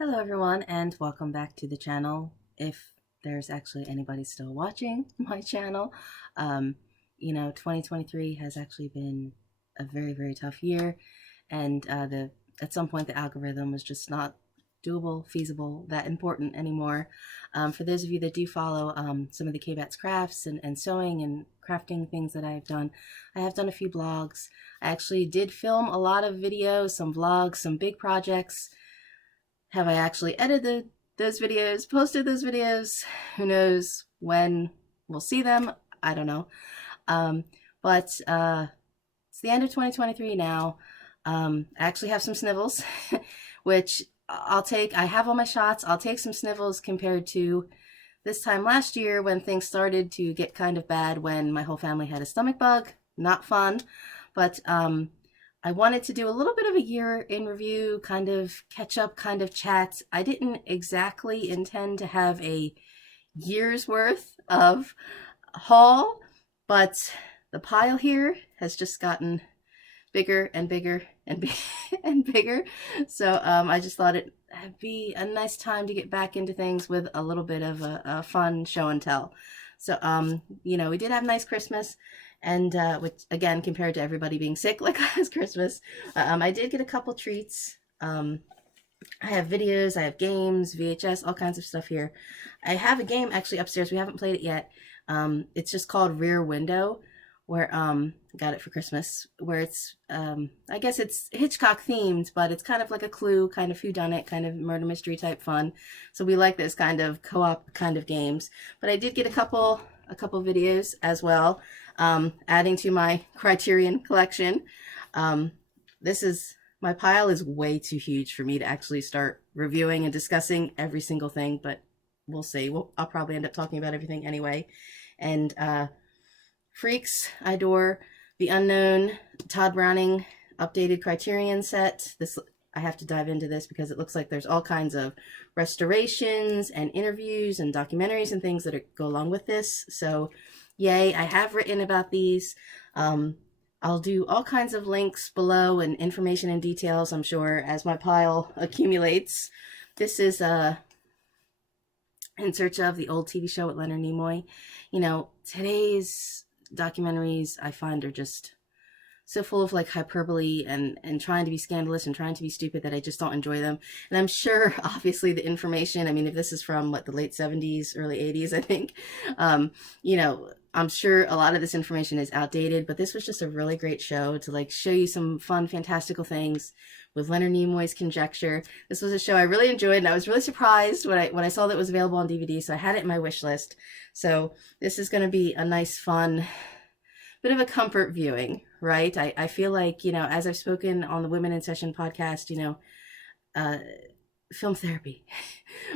Hello everyone and welcome back to the channel. If there's actually anybody still watching my channel, 2023 has actually been a very tough year, and at some point the algorithm was just not doable, feasible, that important anymore. For those of you that do follow some of the K-Bats crafts and sewing and crafting things that I have done a few blogs. I actually did film a lot of videos, some vlogs, some big projects. Have I actually edited those videos, posted those videos? Who knows when we'll see them? I don't know. Um, but it's the end of 2023 now. I actually have some snivels, which I'll take. I have all my shots. I'll take some snivels compared to this time last year when things started to get kind of bad when my whole family had a stomach bug. Not fun. But I wanted to do a little bit of a year in review, kind of catch up, kind of chat. I didn't exactly intend to have a year's worth of haul, but the pile here has just gotten bigger and bigger and and bigger. So I just thought it'd be a nice time to get back into things with a little bit of a fun show and tell. So we did have a nice Christmas, and which again, compared to everybody being sick like last Christmas, I did get a couple treats. I have videos, I have games, VHS, all kinds of stuff here. I have a game actually upstairs. We haven't played it yet. It's just called Rear Window, where got it for Christmas, where it's I guess it's Hitchcock themed, but it's kind of like a Clue, kind of whodunit, kind of murder mystery type fun. So we like this kind of co-op kind of games. But I did get a couple videos as well, adding to my Criterion collection. This is My pile is way too huge for me to actually start reviewing and discussing every single thing, but we'll see. I'll probably end up talking about everything anyway. And Freaks, Idor, The Unknown, Todd Browning updated Criterion set. This, I have to dive into this because it looks like there's all kinds of restorations and interviews and documentaries and things that go along with this. So yay, I have written about these. I'll do all kinds of links below and information and details, I'm sure, as my pile accumulates. This is In Search of, the old TV show with Leonard Nimoy. Today's documentaries I find are just so full of like hyperbole and trying to be scandalous and trying to be stupid that I just don't enjoy them. And I'm sure obviously the information, I mean, if this is from the late 70s, early 80s, I think, I'm sure a lot of this information is outdated, but this was just a really great show to show you some fun, fantastical things with Leonard Nimoy's conjecture. This was a show I really enjoyed, and I was really surprised when I saw that it was available on DVD, so I had it in my wish list. So this is going to be a nice, fun, bit of a comfort viewing, right? I feel like, as I've spoken on the Women in Session podcast, film therapy.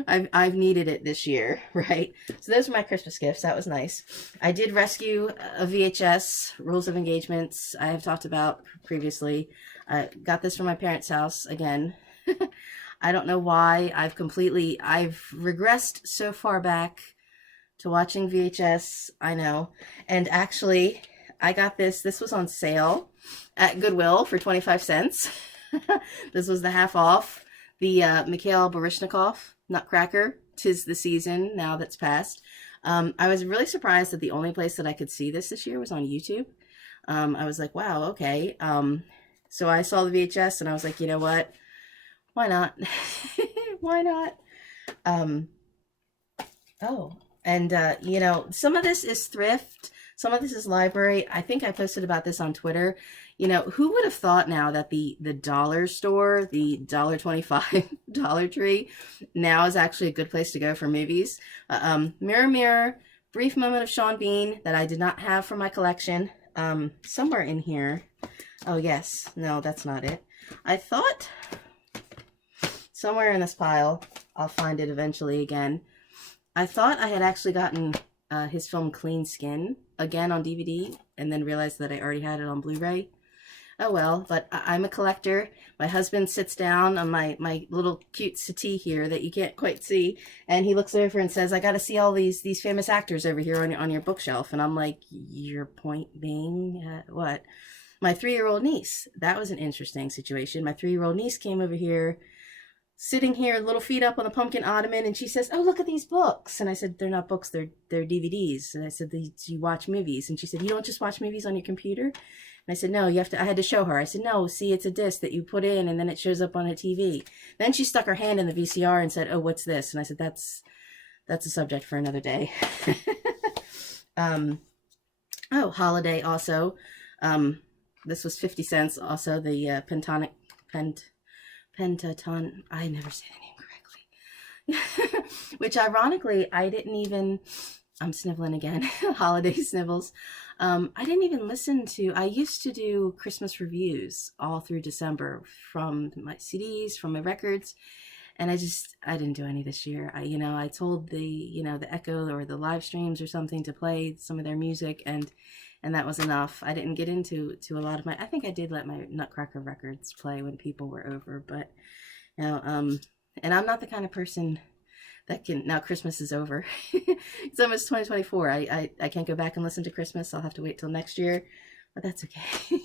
I've needed it this year, right? So those are my Christmas gifts. That was nice. I did rescue a VHS, Rules of Engagements, I have talked about previously. I got this from my parents' house again. I don't know why I've regressed so far back to watching VHS. I know. And actually, I got this. This was on sale at Goodwill for 25 cents. This was the half off. The Mikhail Baryshnikov Nutcracker, 'Tis the Season, now that's passed. I was really surprised that the only place that I could see this year was on YouTube. I was like, wow, okay. So I saw the VHS and I was like, you know what? Why not? Why not? Some of this is thrift. Some of this is library. I think I posted about this on Twitter. Who would have thought now that the dollar store, the $1.25 Dollar Tree, now is actually a good place to go for movies. Mirror, Mirror, Brief Moment of Sean Bean that I did not have for my collection. Somewhere in here. Oh, yes. No, that's not it. I thought somewhere in this pile, I'll find it eventually again. I thought I had actually gotten his film Clean Skin again on DVD and then realized that I already had it on Blu-ray. Oh well, but I'm a collector. My husband sits down on my little cute settee here that you can't quite see, and he looks over and says, I got to see all these famous actors over here on your bookshelf. And I'm like, your point being, what? My 3-year-old niece. That was an interesting situation. My 3-year-old niece came over here sitting here, little feet up on the pumpkin ottoman, and she says, "Oh, look at these books." And I said, "They're not books, they're DVDs." And I said, "Do you watch movies?" And she said, "You don't just watch movies on your computer?" And I said, "No, you have to." I had to show her. I said, "No, see, it's a disc that you put in, and then it shows up on a TV." Then she stuck her hand in the VCR and said, "Oh, what's this?" And I said, "That's a subject for another day." Oh, holiday also. This was 50 cents. Also, the Pentaton. I never say the name correctly. Which ironically, I didn't even. I'm sniveling again. Holiday snivels. I didn't even listen to. I used to do Christmas reviews all through December from my CDs, from my records, and I didn't do any this year. I told the Echo or the live streams or something to play some of their music, and that was enough. I didn't get into a lot of I think I did let my Nutcracker records play when people were over, but and I'm not the kind of person that can. Now Christmas is over. It's almost 2024. I can't go back and listen to Christmas. I'll have to wait till next year, but that's okay.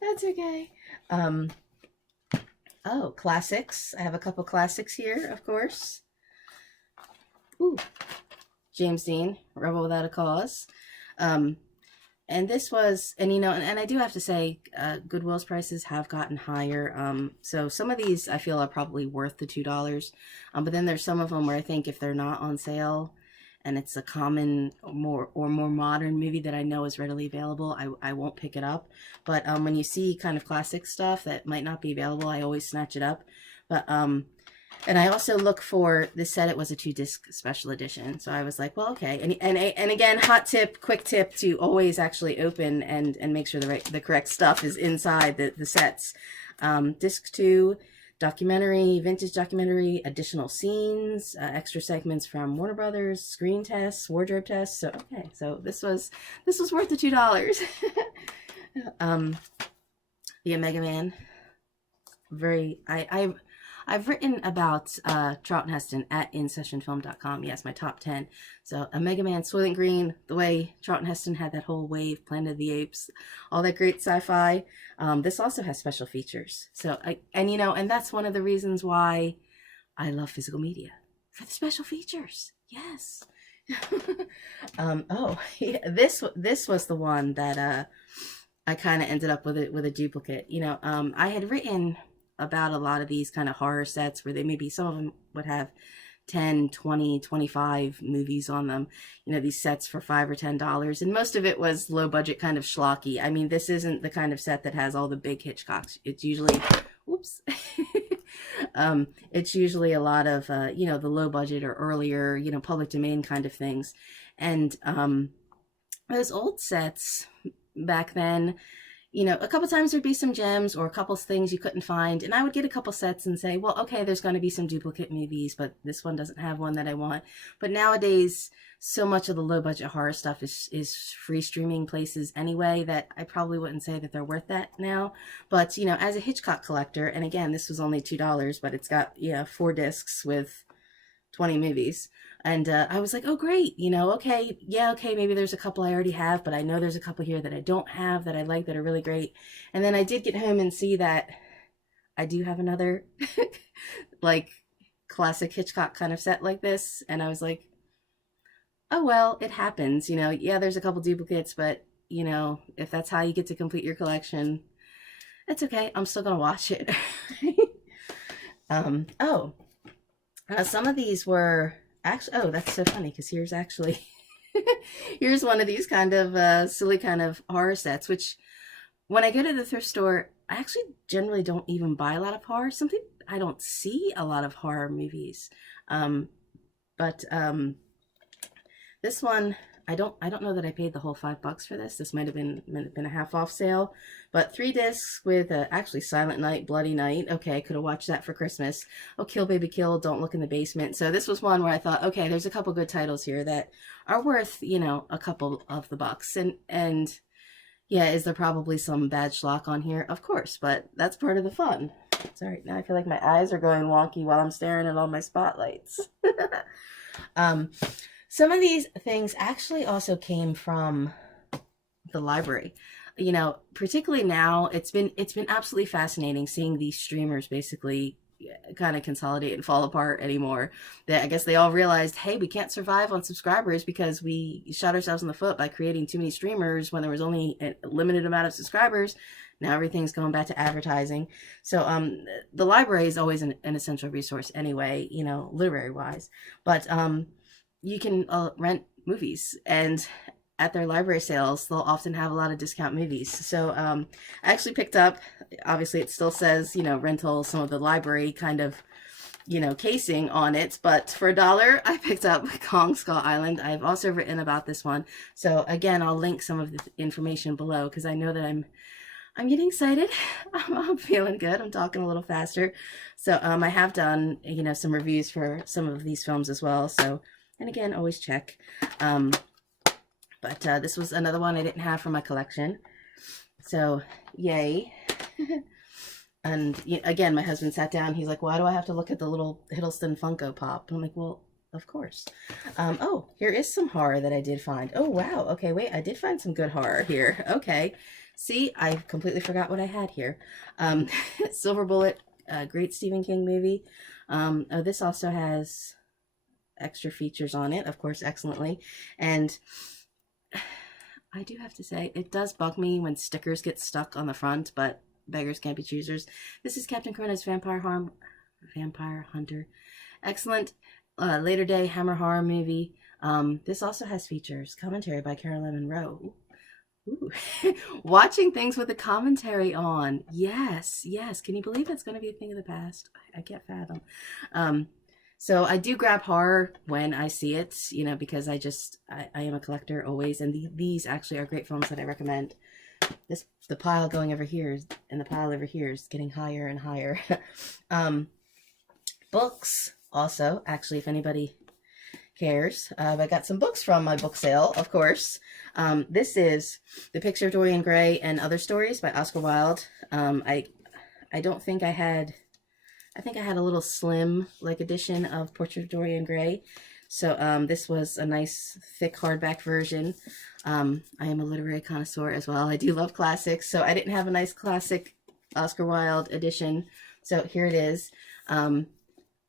That's okay. Oh, classics. I have a couple classics here, of course. Ooh, James Dean, Rebel Without a Cause. And this was, and I do have to say, Goodwill's prices have gotten higher. So some of these I feel are probably worth the $2. But then there's some of them where I think if they're not on sale and it's a common or more modern movie that I know is readily available, I won't pick it up. But when you see kind of classic stuff that might not be available, I always snatch it up. But and I also look for, this said it was a 2-disc special edition. So I was like, well, okay. And again, quick tip to always actually open and make sure the correct stuff is inside the sets. Disc 2, documentary, vintage documentary, additional scenes, extra segments from Warner Brothers, screen tests, wardrobe tests. So, okay. So this was worth the $2. The Omega Man. I've written about Charlton Heston at InSessionFilm.com. Yes, my top 10. So Omega Man, Soylent Green, the way Charlton Heston had that whole wave, Planet of the Apes, all that great sci-fi. This also has special features. So and that's one of the reasons why I love physical media, for the special features. Yes. Oh, yeah, this was the one that I kind of ended up with a duplicate. I had written about a lot of these kind of horror sets where some of them would have 10, 20, 25 movies on them. These sets for $5 or $10. And most of it was low budget kind of schlocky. I mean, this isn't the kind of set that has all the big Hitchcocks. It's usually, whoops. It's usually a lot of, the low budget or earlier, public domain kind of things. And those old sets back then, a couple times there'd be some gems or a couple things you couldn't find. And I would get a couple sets and say, well, okay, there's going to be some duplicate movies, but this one doesn't have one that I want. But nowadays, so much of the low budget horror stuff is free streaming places anyway, that I probably wouldn't say that they're worth that now. But, as a Hitchcock collector, and again, this was only $2, but it's got, 4 discs with 20 movies. And I was like, oh, great. Okay, maybe there's a couple I already have, but I know there's a couple here that I don't have that I like that are really great. And then I did get home and see that I do have another like classic Hitchcock kind of set like this. And I was like, oh, well, it happens. Yeah, there's a couple duplicates, but, if that's how you get to complete your collection, it's okay. I'm still going to watch it. Some of these were actually, that's so funny, because here's actually, here's one of these kind of silly kind of horror sets, which when I go to the thrift store, I actually generally don't even buy a lot of horror. Something I don't see a lot of horror movies. But this one, I don't know that I paid the whole $5 for this. This might have been a half off sale, but 3 discs with actually Silent Night, Bloody Night. Okay, I could have watched that for Christmas. Oh, Kill Baby Kill, Don't Look in the Basement. So this was one where I thought, okay, there's a couple good titles here that are worth, a couple of the bucks. And yeah, is there probably some bad schlock on here? Of course, but that's part of the fun. Sorry, now I feel like my eyes are going wonky while I'm staring at all my spotlights. Some of these things actually also came from the library. Particularly now, it's been absolutely fascinating seeing these streamers basically kind of consolidate and fall apart anymore. I guess they all realized, hey, we can't survive on subscribers because we shot ourselves in the foot by creating too many streamers when there was only a limited amount of subscribers. Now everything's going back to advertising. So the library is always an essential resource anyway, you know, literary wise. But you can rent movies, and at their library sales, they'll often have a lot of discount movies. So I actually picked up, obviously it still says, you know, rental, some of the library kind of, you know, casing on it, but for $1, I picked up Kong Skull Island. I've also written about this one. So again, I'll link some of the information below because I know that I'm getting excited. I'm feeling good. I'm talking a little faster. So I have done, you know, some reviews for some of these films as well. So, and again, always check. But this was another one I didn't have for my collection. So, yay. And again, my husband sat down. He's like, why do I have to look at the little Hiddleston Funko Pop? And I'm like, well, of course. Oh, here is some horror that I did find. Oh, wow. Okay, wait, I did find some good horror here. Okay. See, I completely forgot what I had here. Silver Bullet, great Stephen King movie. Oh, this also has extra features on it, of course, excellently. And I do have to say, it does bug me when stickers get stuck on the front, but beggars can't be choosers. This is Captain Cronin's Vampire Hunter. Excellent later day Hammer horror movie. This also has features. Commentary by Carolyn Monroe. Ooh. Watching things with a commentary on. Yes, yes. Can you believe it's going to be a thing of the past? I can't fathom. So I do grab horror when I see it, you know, because I am a collector always. And these actually are great films that I recommend. The pile going over here and the pile over here is getting higher and higher. Books also, actually, if anybody cares, I got some books from my book sale, of course. This is The Picture of Dorian Gray and Other Stories by Oscar Wilde. I don't think I had, I think I had a little slim like edition of Portrait of Dorian Gray. So this was a nice thick hardback version. I am a literary connoisseur as well. I do love classics, so I didn't have a nice classic Oscar Wilde edition. So here it is.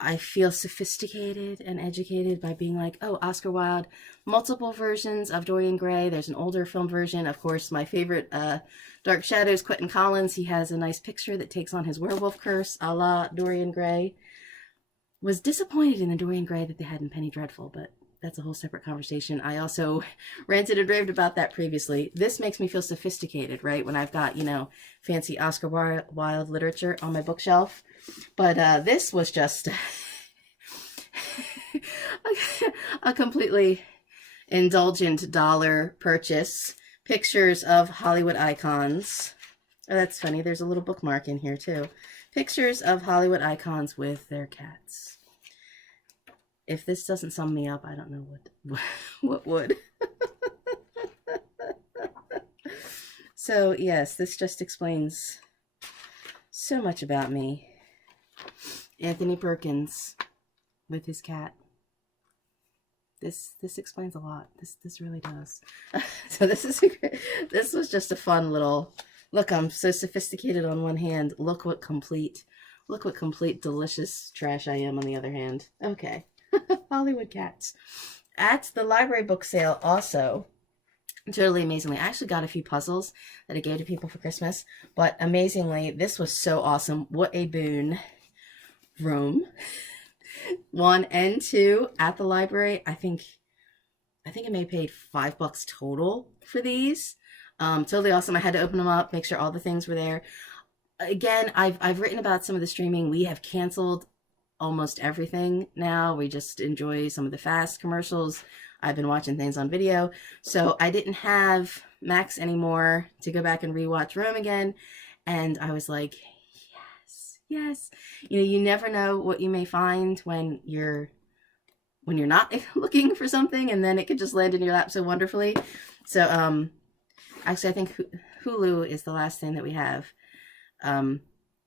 I feel sophisticated and educated by being like, oh, Oscar Wilde, multiple versions of Dorian Gray. There's an older film version. Of course, my favorite, Dark Shadows, Quentin Collins. He has a nice picture that takes on his werewolf curse, a la Dorian Gray. Was disappointed in the Dorian Gray that they had in Penny Dreadful, but that's a whole separate conversation. I also ranted and raved about that previously. This makes me feel sophisticated, right? When I've got, you know, fancy Oscar Wilde literature on my bookshelf. But this was just a completely indulgent dollar purchase. Pictures of Hollywood icons. Oh, that's funny. There's a little bookmark in here, too. Pictures of Hollywood icons with their cats. If this doesn't sum me up, I don't know what would. So, yes, this just explains so much about me. Anthony Perkins with his cat. This explains a lot. This really does. So this was just a fun little look. I'm so sophisticated on one hand. Look what complete delicious trash I am on the other hand. Okay. Hollywood cats. At the library book sale also, totally amazingly, I actually got a few puzzles that I gave to people for Christmas, but amazingly, this was so awesome. What a boon. Rome 1 and 2 at the library. I think I may have paid $5 total for these. Totally awesome. I had to open them up, make sure all the things were there. Again, I've written about some of the streaming. We have canceled almost everything now. We just enjoy some of the fast commercials. I've been watching things on video. So I didn't have Max anymore to go back and rewatch Rome again. And I was like, yes. You know, you never know what you may find when you're not looking for something, and then it could just land in your lap so wonderfully. So actually I think Hulu is the last thing that we have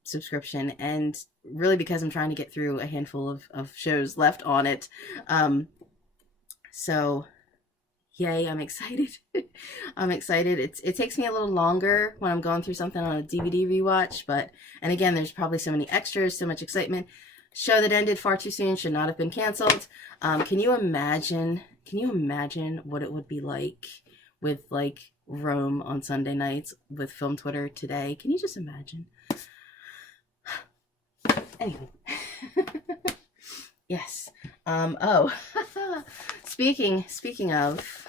subscription, and really because I'm trying to get through a handful of shows left on it. So Yay, I'm excited. I'm excited. It takes me a little longer when I'm going through something on a DVD rewatch, but, and again, there's probably so many extras, so much excitement. Show that ended far too soon, should not have been canceled. Can you imagine what it would be like with like Rome on Sunday nights with film Twitter today? Can you just imagine? Anyway. Yes. Oh, speaking of,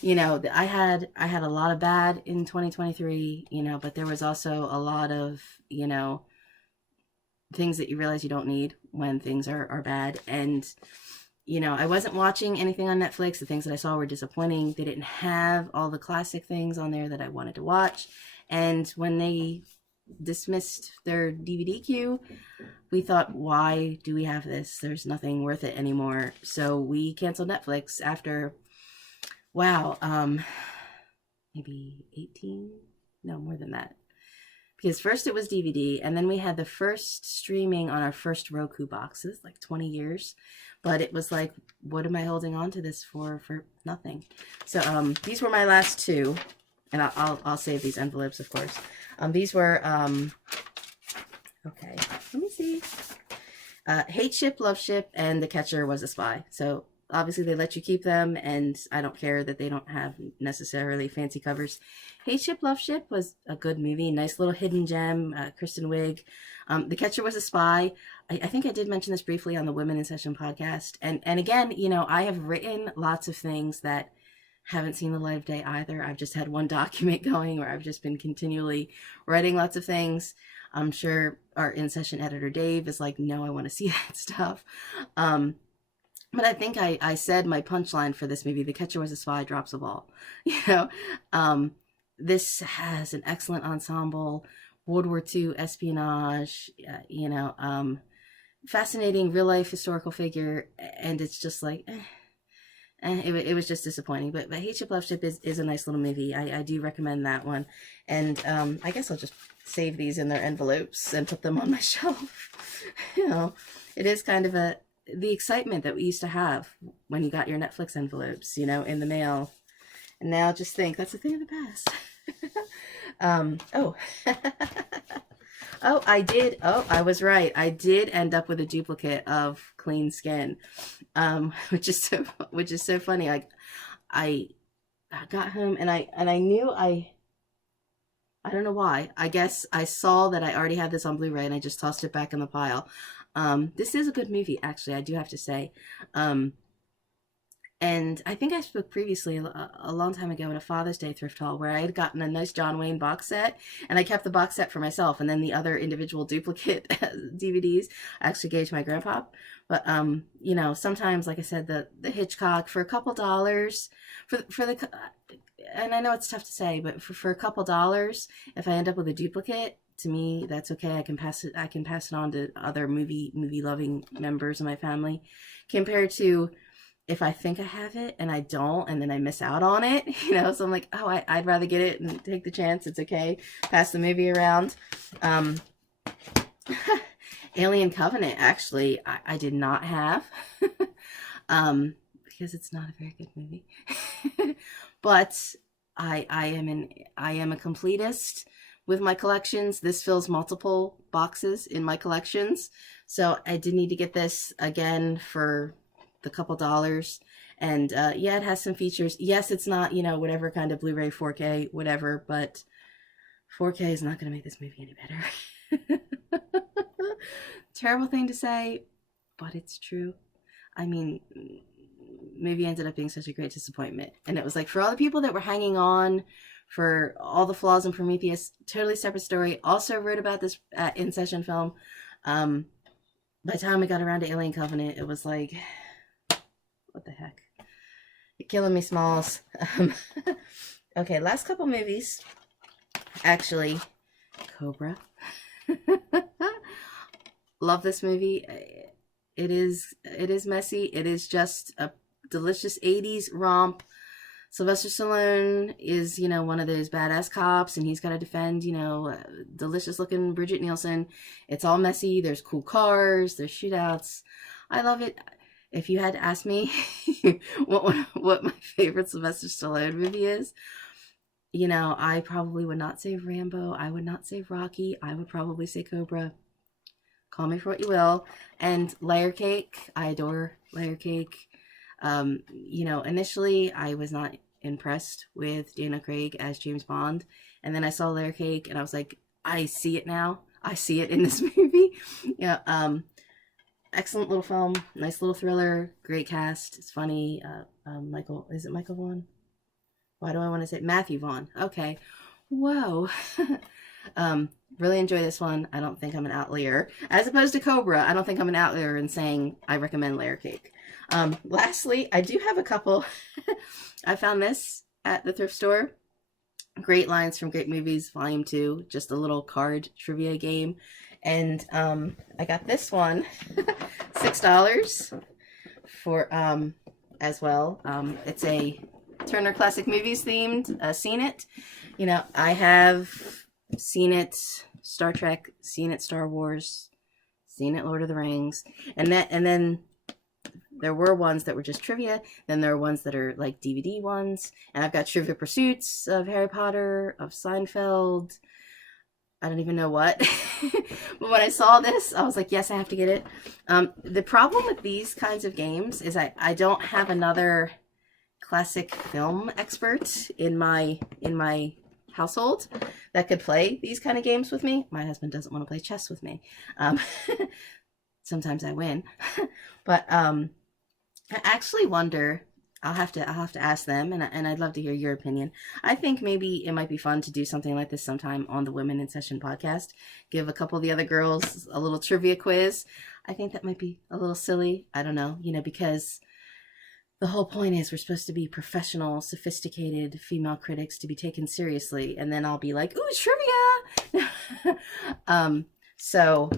you know, I had a lot of bad in 2023, you know, but there was also a lot of, you know, things that you realize you don't need when things are bad. And, you know, I wasn't watching anything on Netflix. The things that I saw were disappointing. They didn't have all the classic things on there that I wanted to watch. And when they dismissed their DVD queue, we thought, why do we have this? There's nothing worth it anymore. So we canceled Netflix after, wow, maybe 18? No, more than that. Because first it was DVD, and then we had the first streaming on our first Roku boxes, like 20 years. But it was like, what am I holding on to this for nothing? So these were my last two, and I'll save these envelopes, of course. These were, okay, let me see. Hate Ship, Love Ship, and The Catcher Was a Spy. So obviously they let you keep them, and I don't care that they don't have necessarily fancy covers. Hate Ship, Love Ship was a good movie, nice little hidden gem, Kristen Wiig. The Catcher Was a Spy. I think I did mention this briefly on the Women in Session podcast. And again, you know, I have written lots of things that haven't seen the light of day either. I've just had one document going where I've just been continually writing lots of things. I'm sure our in-session editor Dave is like, no, I want to see that stuff. But I think I said my punchline for this movie, The Catcher Was a Spy, drops a ball. You know, this has an excellent ensemble, World War II espionage, you know, fascinating real-life historical figure, and it's just like, it was just disappointing. But Hate Ship, Love Ship is a nice little movie. I do recommend that one. And I guess I'll just save these in their envelopes and put them on my shelf. You know, it is kind of the excitement that we used to have when you got your Netflix envelopes, you know, in the mail. And now just think, that's a thing of the past. Oh. Oh, I was right. I did end up with a duplicate of Clean Skin, which is so funny. I got home and I knew I don't know why. I guess I saw that I already had this on Blu-ray and I just tossed it back in the pile. This is a good movie, actually, I do have to say. And I think I spoke previously a long time ago in a Father's Day thrift haul where I had gotten a nice John Wayne box set, and I kept the box set for myself, and then the other individual duplicate DVDs I actually gave to my grandpa. But you know, sometimes, like I said, the Hitchcock for a couple dollars for the, and I know it's tough to say, but for a couple dollars, if I end up with a duplicate, to me that's okay. I can pass it on to other movie loving members of my family, compared to if I think I have it and I don't, and then I miss out on it, you know. So I'm like, oh, I'd rather get it and take the chance. It's okay. Pass the movie around. Alien Covenant, actually, I did not have, because it's not a very good movie. But I am a completist with my collections. This fills multiple boxes in my collections, so I did need to get this again for the couple dollars. And yeah, it has some features. Yes, it's not, you know, whatever kind of Blu-ray 4K whatever, but 4K is not going to make this movie any better. Terrible thing to say, but it's true. I mean, movie ended up being such a great disappointment, and it was like, for all the people that were hanging on for all the flaws in Prometheus, totally separate story. Also wrote about this in-session film. By the time we got around to Alien Covenant, it was like, what the heck? You're killing me, Smalls. Okay, last couple movies. Actually, Cobra. Love this movie. It is messy. It is just a delicious 80s romp. Sylvester Stallone is, you know, one of those badass cops, and he's got to defend, you know, delicious looking Bridget Nielsen. It's all messy. There's cool cars. There's shootouts. I love it. if you had to ask me what my favorite Sylvester Stallone movie is, you know, I probably would not say Rambo. I would not say Rocky. I would probably say Cobra. Call me for what you will. And Layer Cake. I adore Layer Cake. You know, initially I was not impressed with Daniel Craig as James Bond. And then I saw Layer Cake and I was like, I see it now. I see it in this movie. Yeah. Excellent little film. Nice little thriller. Great cast. It's funny. Michael, is it Michael Vaughn? Why do I want to say Matthew Vaughn? Okay. Whoa. Really enjoy this one. I don't think I'm an outlier. As opposed to Cobra, I don't think I'm an outlier in saying I recommend Layer Cake. Lastly, I do have a couple. I found this at the thrift store. Great Lines from Great Movies, Volume 2. Just a little card trivia game. And I got this one, $6 for as well. It's a Turner Classic Movies themed. Seen it. You know, I have seen it Star Trek, seen it Star Wars, seen it Lord of the Rings, and then there were ones that were just trivia. Then there are ones that are like DVD ones, and I've got Trivia Pursuits of Harry Potter, of Seinfeld. I don't even know what. But when I saw this, I was like, yes, I have to get it. The problem with these kinds of games is I don't have another classic film expert in my household that could play these kind of games with me. My husband doesn't want to play chess with me. Sometimes I win. But I actually wonder, I'll have to ask them, and I'd love to hear your opinion. I think maybe it might be fun to do something like this sometime on the Women in Session podcast. Give a couple of the other girls a little trivia quiz. I think that might be a little silly. I don't know, you know, because the whole point is we're supposed to be professional, sophisticated female critics to be taken seriously, and then I'll be like, ooh, trivia! So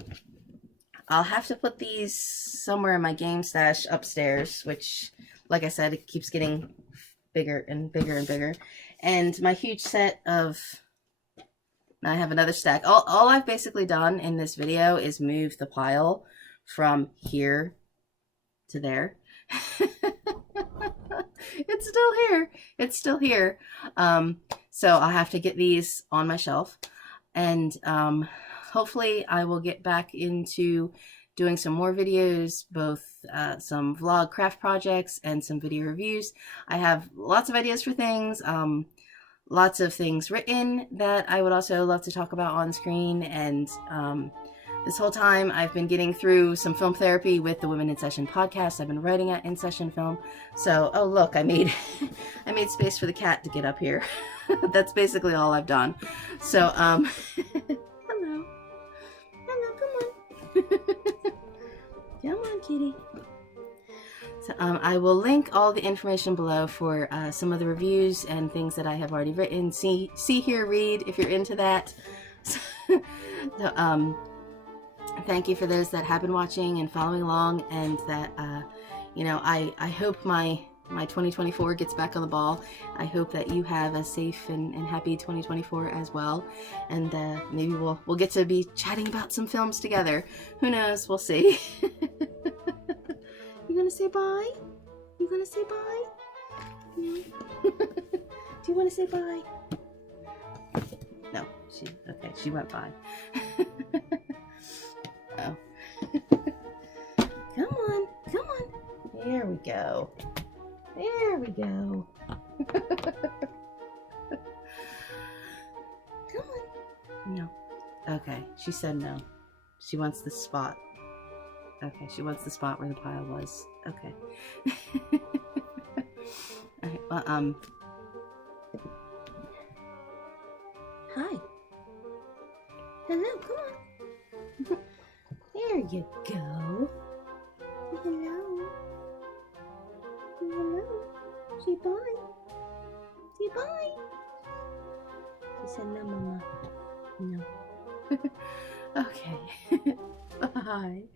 I'll have to put these somewhere in my game stash upstairs, which, like I said, it keeps getting bigger and bigger and bigger. And my huge set of... I have another stack. All I've basically done in this video is move the pile from here to there. It's still here. It's still here. So I'll have to get these on my shelf. And hopefully I will get back into doing some more videos, both some vlog craft projects and some video reviews. I have lots of ideas for things, lots of things written that I would also love to talk about on screen. And this whole time I've been getting through some film therapy with the Women in Session podcast. I've been writing at In Session Film. So, oh look, I made I made space for the cat to get up here. That's basically all I've done. So, hello. Hello, come on. Come on, kitty. So, I will link all the information below for some of the reviews and things that I have already written. See, hear, read, if you're into that. So, thank you for those that have been watching and following along, and that, you know, I hope my 2024 gets back on the ball. I hope that you have a safe and happy 2024 as well. And maybe we'll get to be chatting about some films together. Who knows? We'll see. You gonna say bye? You gonna say bye? No? Do you want to say bye? No. She went by. Oh. Come on. There we go. There we go. Come on. No. Okay, she said no. She wants the spot. Okay, she wants the spot where the pile was. Okay. Alright, well, hi. Hello, come on. There you go. Hello. Hello. Say bye. Say bye. She said no, Mama. No. Okay. Bye.